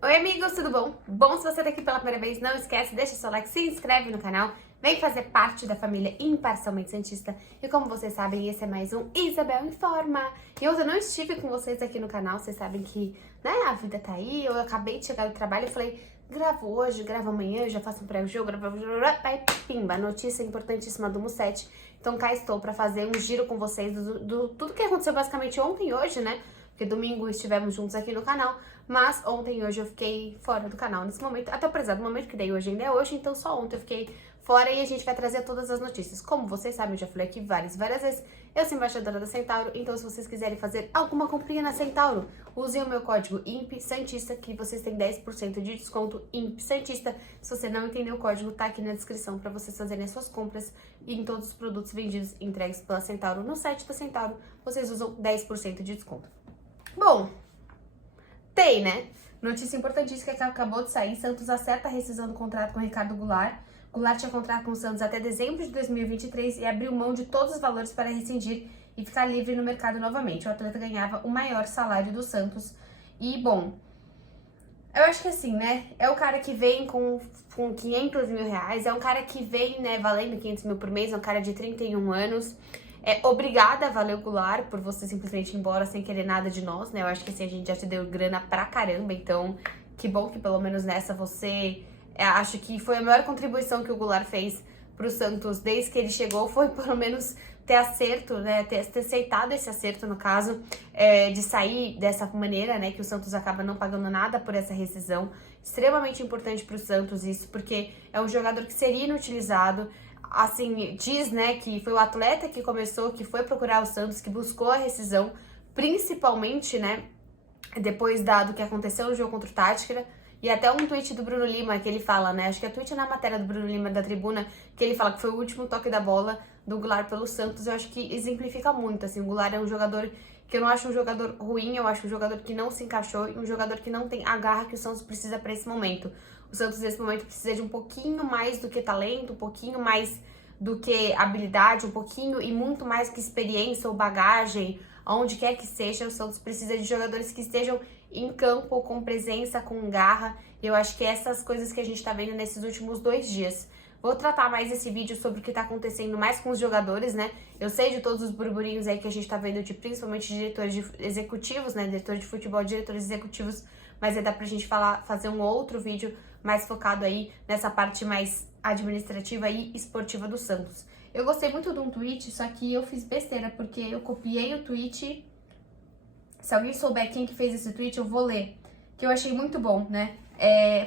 Oi amigos, tudo bom? Bom, se você tá aqui pela primeira vez, não esquece, deixa seu like, se inscreve no canal, vem fazer parte da família Imparcialmente Santista. E como vocês sabem, esse é mais um Isabel Informa. E hoje eu não estive com vocês aqui no canal, vocês sabem que, né, a vida tá aí, eu acabei de chegar do trabalho e falei, gravo hoje, gravo amanhã, já faço um pré-jogo, aí pimba, notícia importantíssima do Musset. Então cá estou pra fazer um giro com vocês do tudo que aconteceu basicamente ontem e hoje, né? Porque domingo estivemos juntos aqui no canal, mas ontem e hoje eu fiquei fora do canal nesse momento, até o presente momento, que daí hoje ainda é hoje, então só ontem eu fiquei fora e a gente vai trazer todas as notícias. Como vocês sabem, eu já falei aqui várias vezes, eu sou embaixadora da Centauro, então se vocês quiserem fazer alguma comprinha na Centauro, usem o meu código IMPSANTISTA, que vocês têm 10% de desconto IMPSANTISTA. Se você não entendeu o código, tá aqui na descrição para vocês fazerem as suas compras e em todos os produtos vendidos e entregues pela Centauro no site da Centauro, vocês usam 10% de desconto. Bom, tem, né? Notícia importantíssima que acabou de sair. Santos acerta a rescisão do contrato com Ricardo Goulart. Goulart tinha contrato com o Santos até dezembro de 2023 e abriu mão de todos os valores para rescindir e ficar livre no mercado novamente. O atleta ganhava o maior salário do Santos. E, bom, eu acho que assim, né? É o cara que vem com 500 mil reais, é um cara que vem, né, valendo 500 mil por mês, é um cara de 31 anos. Obrigada a valer o Goulart por você simplesmente ir embora sem querer nada de nós, né? Eu acho que assim, a gente já te deu grana pra caramba, então que bom que pelo menos nessa você... acho que foi a maior contribuição que o Goulart fez pro Santos desde que ele chegou, foi pelo menos ter acerto, né? Ter aceitado esse acerto, no caso, de sair dessa maneira, né? Que o Santos acaba não pagando nada por essa rescisão. Extremamente importante pro Santos isso, porque é um jogador que seria inutilizado. Assim, diz, né, que foi o atleta que começou, que foi procurar o Santos, que buscou a rescisão, principalmente, né, depois do que aconteceu no jogo contra o Táchira, e até um tweet do Bruno Lima, que ele fala, né, acho que é tweet na matéria do Bruno Lima da Tribuna, que ele fala que foi o último toque da bola do Goulart pelo Santos. Eu acho que exemplifica muito, assim, o Goulart é um jogador que eu não acho um jogador ruim, eu acho um jogador que não se encaixou e um jogador que não tem a garra que o Santos precisa para esse momento. O Santos, nesse momento, precisa de um pouquinho mais do que talento, um pouquinho mais do que habilidade, um pouquinho e muito mais que experiência ou bagagem, aonde quer que seja. O Santos precisa de jogadores que estejam em campo, com presença, com garra. E eu acho que essas coisas que a gente tá vendo nesses últimos 2 dias. Vou tratar mais esse vídeo sobre o que tá acontecendo mais com os jogadores, né? Eu sei de todos os burburinhos aí que a gente tá vendo, principalmente diretores executivos, né? Diretores de futebol, diretores executivos, mas aí dá pra gente fazer um outro vídeo mais focado aí nessa parte mais administrativa e esportiva do Santos. Eu gostei muito de um tweet, só que eu fiz besteira, porque eu copiei o tweet. Se alguém souber quem que fez esse tweet, eu vou ler, que eu achei muito bom, né?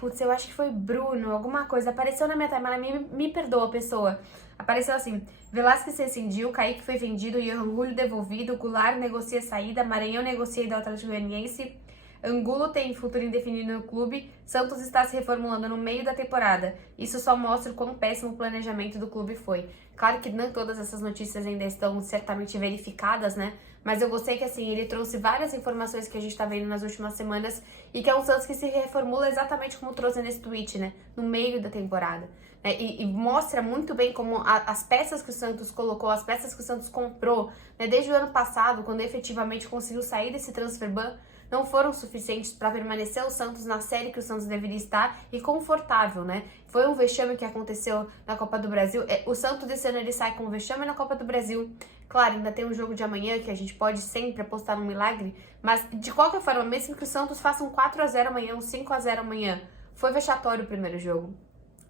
Putz, eu acho que foi Bruno, alguma coisa, apareceu na minha timeline, me perdoa, pessoa. Apareceu assim, Velasquez rescindiu, Kaique foi vendido, Angulo devolvido, Goulart negocia saída, Maranhão negocia ida ao Atlético Goianiense, Angulo tem futuro indefinido no clube, Santos está se reformulando no meio da temporada. Isso só mostra o quão péssimo o planejamento do clube foi. Claro que não todas essas notícias ainda estão certamente verificadas, né? Mas eu gostei que, assim, ele trouxe várias informações que a gente tá vendo nas últimas semanas e que é um Santos que se reformula exatamente como trouxe nesse tweet, né? No meio da temporada. E mostra muito bem como as peças que o Santos colocou, as peças que o Santos comprou, né? Desde o ano passado, quando efetivamente conseguiu sair desse transfer ban, não foram suficientes para permanecer o Santos na série que o Santos deveria estar e confortável, né? Foi um vexame que aconteceu na Copa do Brasil. O Santos desse ano ele sai com um vexame na Copa do Brasil. Claro, ainda tem um jogo de amanhã que a gente pode sempre apostar num milagre, mas de qualquer forma, mesmo que o Santos faça um 4-0 amanhã, um 5-0 amanhã, foi vexatório o primeiro jogo.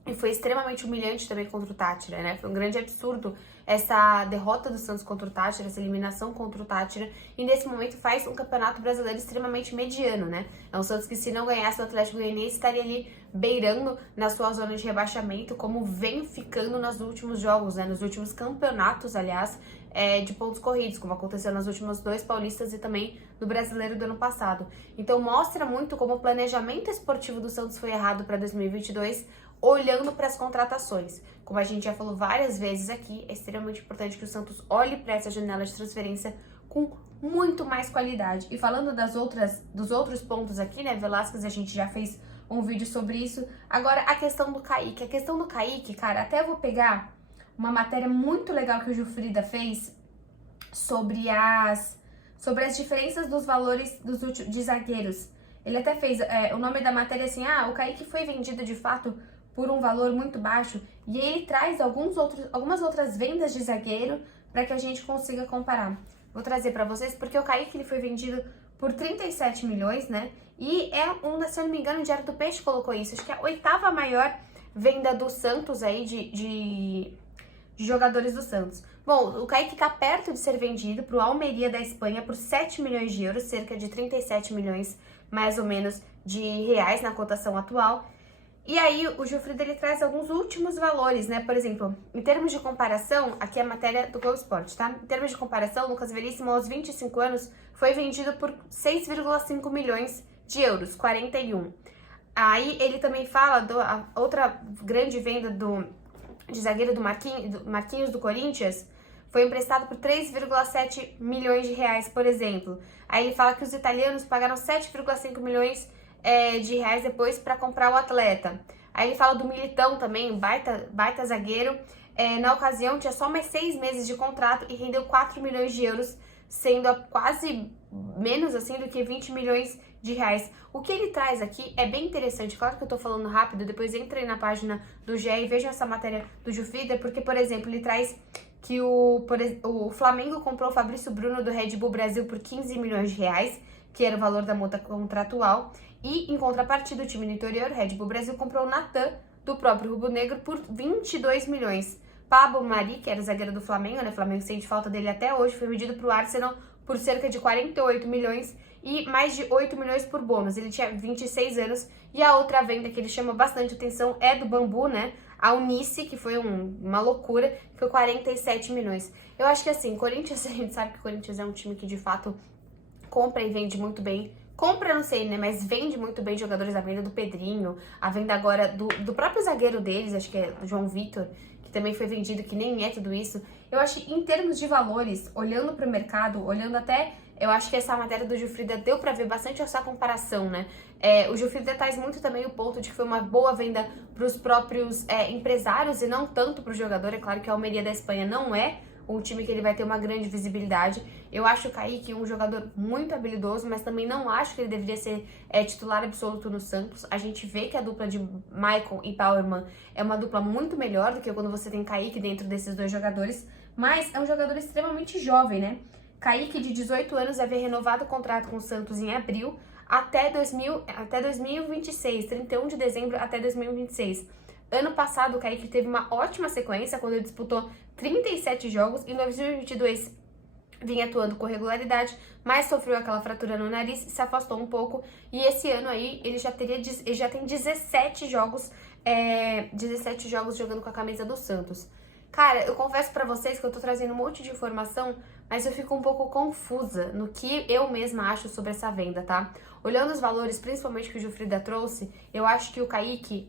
E foi extremamente humilhante também contra o Táchira, né? Foi um grande absurdo essa derrota do Santos contra o Táchira, essa eliminação contra o Táchira. E nesse momento faz um campeonato brasileiro extremamente mediano, né? É um Santos que, se não ganhasse o Atlético Goianiense, estaria ali beirando na sua zona de rebaixamento, como vem ficando nos últimos jogos, né? Nos últimos campeonatos, aliás, de pontos corridos, como aconteceu nas últimas 2 paulistas e também no brasileiro do ano passado. Então mostra muito como o planejamento esportivo do Santos foi errado para 2022, olhando para as contratações. Como a gente já falou várias vezes aqui, é extremamente importante que o Santos olhe para essa janela de transferência com muito mais qualidade. E falando dos outros pontos aqui, né, Velasquez, a gente já fez um vídeo sobre isso. Agora, a questão do Kaique. A questão do Kaique, cara, até eu vou pegar uma matéria muito legal que o Gilfrida fez sobre as diferenças dos valores de zagueiros Ele até fez o nome da matéria assim, o Kaique foi vendido de fato por um valor muito baixo, e ele traz algumas outras vendas de zagueiro para que a gente consiga comparar. Vou trazer para vocês, porque o Kaique ele foi vendido por 37 milhões, né? E se eu não me engano, o Diário do Peixe colocou isso, acho que é a 8ª maior venda do Santos aí de jogadores do Santos. Bom, o Kaique tá perto de ser vendido para o Almeria da Espanha por 7 milhões de euros, cerca de 37 milhões mais ou menos de reais na cotação atual. E aí o Gilfrida ele traz alguns últimos valores, né? Por exemplo, em termos de comparação, aqui é a matéria do Globo Esporte, tá? Em termos de comparação, Lucas Veríssimo aos 25 anos foi vendido por 6,5 milhões de euros, 41. Aí ele também fala a outra grande venda de zagueiro do Marquinhos do Corinthians, foi emprestado por 3,7 milhões de reais, por exemplo. Aí ele fala que os italianos pagaram 7,5 milhões de reais depois para comprar o atleta. Aí ele fala do Militão também, baita zagueiro. Na ocasião tinha só mais 6 meses de contrato e rendeu 4 milhões de euros, sendo quase menos assim do que 20 milhões de reais. O que ele traz aqui é bem interessante. Claro que eu tô falando rápido, depois entrem na página do GE e vejam essa matéria do Gilfrida, porque, por exemplo, ele traz que o Flamengo comprou o Fabrício Bruno do Red Bull Brasil por 15 milhões de reais, que era o valor da multa contratual, e em contrapartida o time do interior, o Red Bull Brasil, comprou o Natan do próprio Rubro Negro por 22 milhões. Pablo Mari, que era o zagueiro do Flamengo, né? O Flamengo sente falta dele até hoje, foi vendido para o Arsenal por cerca de 48 milhões e mais de 8 milhões por bônus. Ele tinha 26 anos. E a outra venda que ele chama bastante atenção é do Bambu, né? A Unice, que foi uma loucura, que foi 47 milhões. Eu acho que assim, Corinthians, a gente sabe que o Corinthians é um time que de fato compra e vende muito bem. Compra, não sei, né? Mas vende muito bem jogadores. A venda do Pedrinho, a venda agora do próprio zagueiro deles, acho que é o João Vitor, que também foi vendido, que nem é tudo isso. Eu acho que em termos de valores, olhando para o mercado, olhando até... Eu acho que essa matéria do Gilfrida deu para ver bastante essa comparação, né? O Gilfrida traz muito também o ponto de que foi uma boa venda para os próprios empresários e não tanto para o jogador. É claro que a Almeria da Espanha não é um time que ele vai ter uma grande visibilidade. Eu acho o Kaique um jogador muito habilidoso, mas também não acho que ele deveria ser titular absoluto no Santos. A gente vê que a dupla de Maicon e Bauerman é uma dupla muito melhor do que quando você tem Kaique dentro desses dois jogadores, mas é um jogador extremamente jovem, né? Kaique, de 18 anos, havia renovado o contrato com o Santos em abril até 2026, 31 de dezembro até 2026. Ano passado, o Kaique teve uma ótima sequência, quando ele disputou 37 jogos. Em 2022, vinha atuando com regularidade, mas sofreu aquela fratura no nariz, se afastou um pouco. E esse ano aí, ele já tem 17 jogos jogando com a camisa do Santos. Cara, eu confesso pra vocês que eu tô trazendo um monte de informação, mas eu fico um pouco confusa no que eu mesma acho sobre essa venda, tá? Olhando os valores, principalmente que o Gilfrida trouxe, eu acho que o Kaique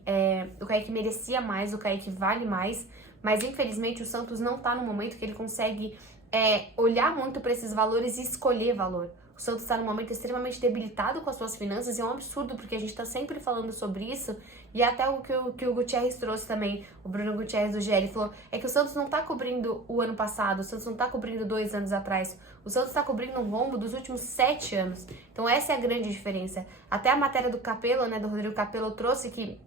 merecia mais, o Kaique vale mais, mas infelizmente o Santos não tá no momento que ele consegue olhar muito pra esses valores e escolher valor. O Santos está num momento extremamente debilitado com as suas finanças e é um absurdo, porque a gente está sempre falando sobre isso. E até o que o Gutierrez trouxe também, o Bruno Gutierrez do GE, ele falou, é que o Santos não está cobrindo o ano passado, o Santos não está cobrindo 2 anos atrás, o Santos está cobrindo um rombo dos últimos 7 anos. Então essa é a grande diferença. Até a matéria do Capello, né, do Rodrigo Capello, trouxe que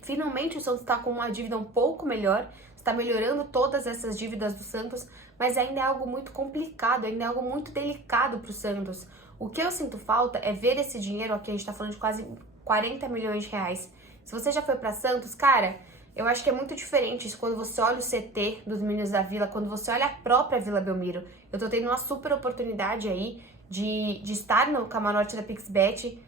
finalmente o Santos está com uma dívida um pouco melhor, está melhorando todas essas dívidas do Santos, mas ainda é algo muito complicado, ainda é algo muito delicado para o Santos. O que eu sinto falta é ver esse dinheiro, aqui a gente está falando de quase 40 milhões de reais. Se você já foi para Santos, cara, eu acho que é muito diferente isso quando você olha o CT dos Meninos da Vila, quando você olha a própria Vila Belmiro. Eu tô tendo uma super oportunidade aí de estar no camarote da Pixbet.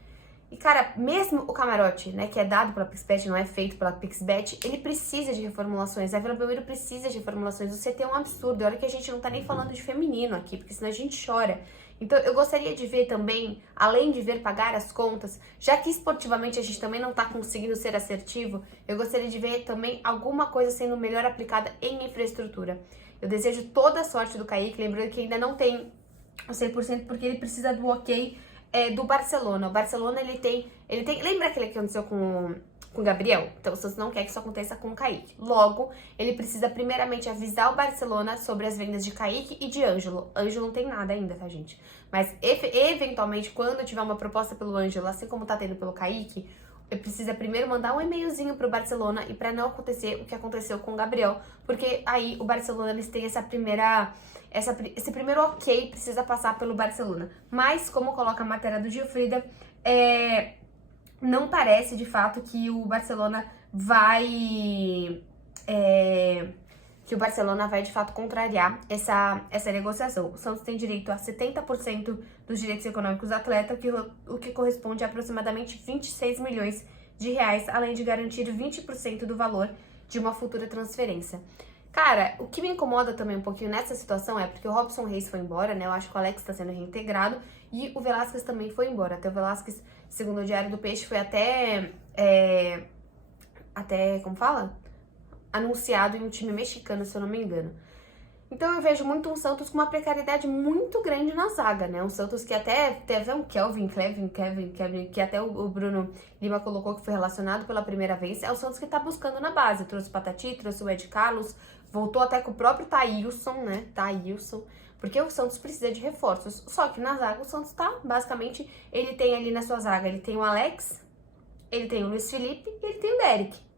E, cara, mesmo o camarote, né, que é dado pela Pixbet, não é feito pela Pixbet, ele precisa de reformulações. A Vila Belmiro precisa de reformulações. O CT é um absurdo. Olha que a gente não tá nem falando de feminino aqui, porque senão a gente chora. Então, eu gostaria de ver também, além de ver pagar as contas, já que esportivamente a gente também não tá conseguindo ser assertivo, eu gostaria de ver também alguma coisa sendo melhor aplicada em infraestrutura. Eu desejo toda a sorte do Kaique, lembrando que ainda não tem o 100% porque ele precisa do ok do Barcelona. O Barcelona, ele tem... Lembra aquele que aconteceu com o Gabriel? Então, o Santos não quer que isso aconteça com o Kaique. Logo, ele precisa primeiramente avisar o Barcelona sobre as vendas de Kaique e de Ângelo. Ângelo não tem nada ainda, tá, gente? Mas, eventualmente, quando tiver uma proposta pelo Ângelo, assim como tá tendo pelo Kaique, precisa primeiro mandar um e-mailzinho pro Barcelona e pra não acontecer o que aconteceu com o Gabriel, porque aí o Barcelona, eles têm esse primeiro ok, precisa passar pelo Barcelona. Mas, como coloca a matéria do Gilfrida, não parece, de fato, que o Barcelona vai... de fato, contrariar essa negociação. O Santos tem direito a 70% dos direitos econômicos do atleta, o que corresponde a aproximadamente 26 milhões de reais, além de garantir 20% do valor de uma futura transferência. Cara, o que me incomoda também um pouquinho nessa situação é porque o Robson Reis foi embora, né? Eu acho que o Alex está sendo reintegrado e o Velasquez também foi embora. Até o Velasquez, segundo o Diário do Peixe, foi até como fala? Anunciado em um time mexicano, se eu não me engano. Então eu vejo muito um Santos com uma precariedade muito grande na zaga, né? Um Santos que até teve um Kevin, que até o Bruno Lima colocou que foi relacionado pela primeira vez. É o Santos que tá buscando na base. Trouxe o Patati, trouxe o Ed Carlos, voltou até com o próprio Thailson, né? Thailson. Porque o Santos precisa de reforços. Só que na zaga o Santos tá, basicamente, ele tem ali na sua zaga, ele tem o Alex, ele tem o Luiz Felipe e ele tem o Derek.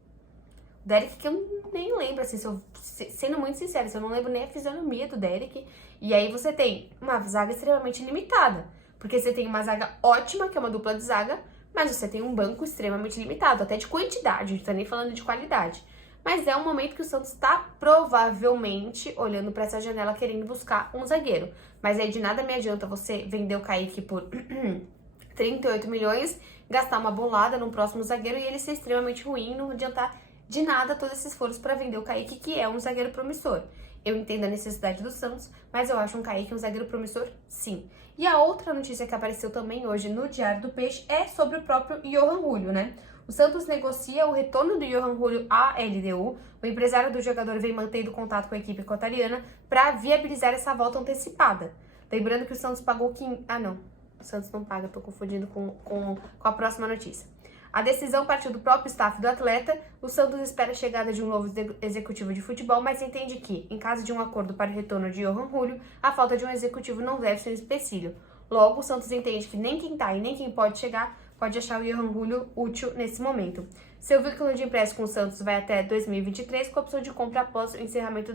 Derek, que eu nem lembro, assim, sendo muito sincero, eu não lembro nem a fisionomia do Derek. E aí você tem uma zaga extremamente limitada. Porque você tem uma zaga ótima, que é uma dupla de zaga, mas você tem um banco extremamente limitado, até de quantidade, a gente tá nem falando de qualidade. Mas é um momento que o Santos tá provavelmente olhando pra essa janela querendo buscar um zagueiro. Mas aí de nada me adianta você vender o Kaique por 38 milhões, gastar uma bolada no próximo zagueiro e ele ser extremamente ruim, não adiantar de nada todo esse esforço para vender o Kaique, que é um zagueiro promissor. Eu entendo a necessidade do Santos, mas eu acho um Kaique um zagueiro promissor, sim. E a outra notícia que apareceu também hoje no Diário do Peixe é sobre o próprio Johan Julio, né? O Santos negocia o retorno do Johan Julio à LDU. O empresário do jogador vem mantendo contato com a equipe equatoriana para viabilizar essa volta antecipada. Lembrando que o Santos pagou o Santos não paga, tô confundindo com a próxima notícia. A decisão partiu do próprio staff do atleta. O Santos espera a chegada de um novo executivo de futebol, mas entende que, em caso de um acordo para o retorno de Johan Julio, a falta de um executivo não deve ser um empecilho. Logo, o Santos entende que nem quem tá e nem quem pode chegar pode achar o Johan Julio útil nesse momento. Seu vínculo de empréstimo com o Santos vai até 2023, com a opção de compra após o encerramento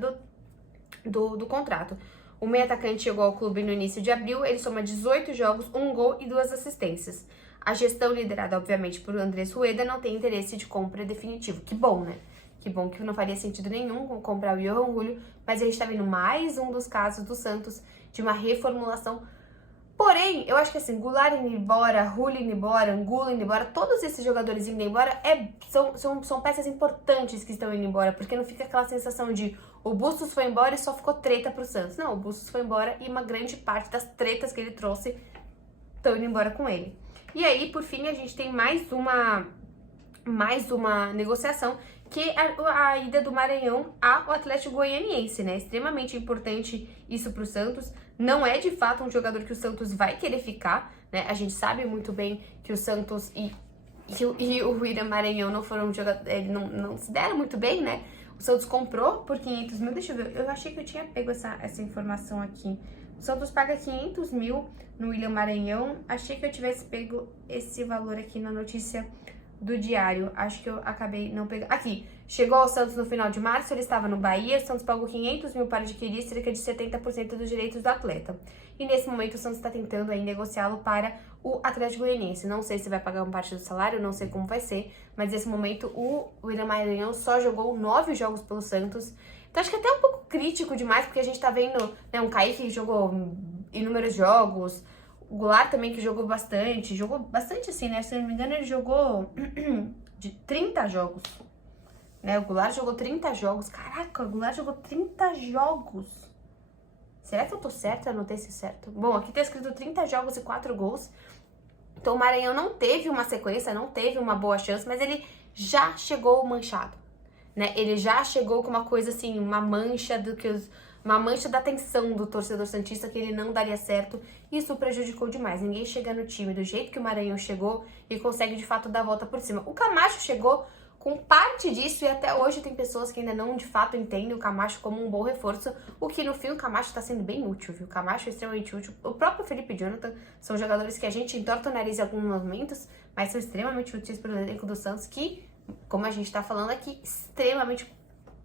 do contrato. O meio atacante chegou ao clube no início de abril, ele soma 18 jogos, 1 gol e 2 assistências. A gestão, liderada obviamente por Andrés Rueda, não tem interesse de compra definitivo. Que bom, né? Que bom que não faria sentido nenhum comprar o Johan Julio, mas a gente tá vendo mais um dos casos do Santos de uma reformulação. Porém, eu acho que assim, Goulart indo embora, Julio indo embora, Angulo indo embora, todos esses jogadores indo embora são peças importantes que estão indo embora, porque não fica aquela sensação de o Bustos foi embora e só ficou treta pro Santos. Não, o Bustos foi embora e uma grande parte das tretas que ele trouxe estão indo embora com ele. E aí, por fim, a gente tem mais uma negociação, que é a ida do Maranhão ao Atlético Goianiense, né? Extremamente importante isso pro Santos. Não é, de fato, um jogador que o Santos vai querer ficar, né? A gente sabe muito bem que o Santos e o William Maranhão não foram jogadores, não se deram muito bem, né? O Santos comprou por 500 mil, deixa eu ver, eu achei que eu tinha pego essa informação aqui. O Santos paga 500 mil no William Maranhão. Achei que eu tivesse pego esse valor aqui na notícia do Diário. Acho que eu acabei não pegando. Aqui, chegou ao Santos no final de março, ele estava no Bahia. O Santos pagou 500 mil para adquirir cerca de 70% dos direitos do atleta. E nesse momento o Santos está tentando aí negociá-lo para o Atlético Goianiense. Não sei se vai pagar uma parte do salário, não sei como vai ser. Mas nesse momento o William Maranhão só jogou 9 jogos pelo Santos. Então acho que é até um pouco crítico demais, porque a gente tá vendo, né, um Kaique que jogou inúmeros jogos, o Goulart também que jogou bastante assim, né, se não me engano ele jogou de 30 jogos, né, o Goulart jogou 30 jogos, caraca, o Goulart jogou 30 jogos, será que eu tô certa? Eu anotei se certo. Bom, aqui tá escrito 30 jogos e 4 gols, então o Maranhão não teve uma sequência, não teve uma boa chance, mas ele já chegou manchado. Né? Ele já chegou com uma coisa assim, uma mancha do que uma mancha da atenção do torcedor santista que ele não daria certo. Isso prejudicou demais. Ninguém chega no time do jeito que o Maranhão chegou e consegue de fato dar a volta por cima. O Camacho chegou com parte disso e até hoje tem pessoas que ainda não de fato entendem o Camacho como um bom reforço, o que no fim o Camacho está sendo bem útil, viu? O Camacho é extremamente útil. O próprio Felipe Jonathan são jogadores que a gente entorta o nariz em alguns momentos, mas são extremamente úteis para o elenco do Santos, que, como a gente está falando aqui, extremamente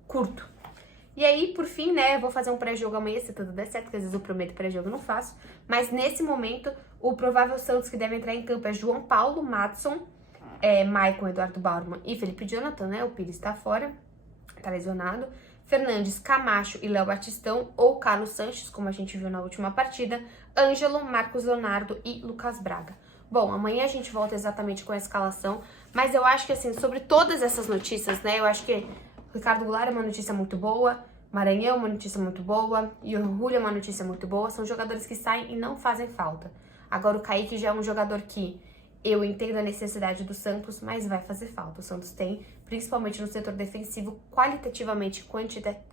curto. E aí, por fim, né, eu vou fazer um pré-jogo amanhã, se tudo der certo, porque às vezes eu prometo pré-jogo e não faço, mas nesse momento, o provável Santos que deve entrar em campo é João Paulo, Madson, Maicon, Eduardo Bauerman e Felipe Jonathan, né? O Pires tá fora, tá lesionado. Fernandes, Camacho e Léo Batistão, ou Carlos Sanches, como a gente viu na última partida. Ângelo, Marcos Leonardo e Lucas Braga. Bom, amanhã a gente volta exatamente com a escalação, mas eu acho que, assim, sobre todas essas notícias, né? Eu acho que Ricardo Goulart é uma notícia muito boa, Maranhão é uma notícia muito boa, e o Julio é uma notícia muito boa. São jogadores que saem e não fazem falta. Agora o Kaique já é um jogador que eu entendo a necessidade do Santos, mas vai fazer falta. O Santos tem, principalmente no setor defensivo, qualitativamente,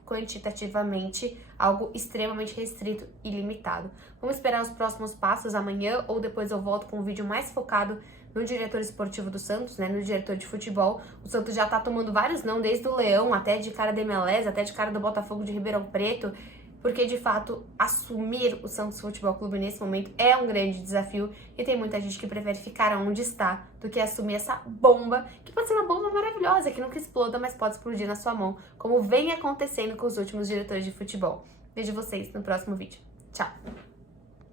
quantitativamente, algo extremamente restrito e limitado. Vamos esperar os próximos passos amanhã, ou depois eu volto com um vídeo mais focado no diretor esportivo do Santos, né, no diretor de futebol. O Santos já tá tomando vários não, desde o Leão, até de cara da MLS, até de cara do Botafogo de Ribeirão Preto, porque, de fato, assumir o Santos Futebol Clube nesse momento é um grande desafio e tem muita gente que prefere ficar onde está do que assumir essa bomba, que pode ser uma bomba maravilhosa, que nunca exploda, mas pode explodir na sua mão, como vem acontecendo com os últimos diretores de futebol. Vejo vocês no próximo vídeo. Tchau!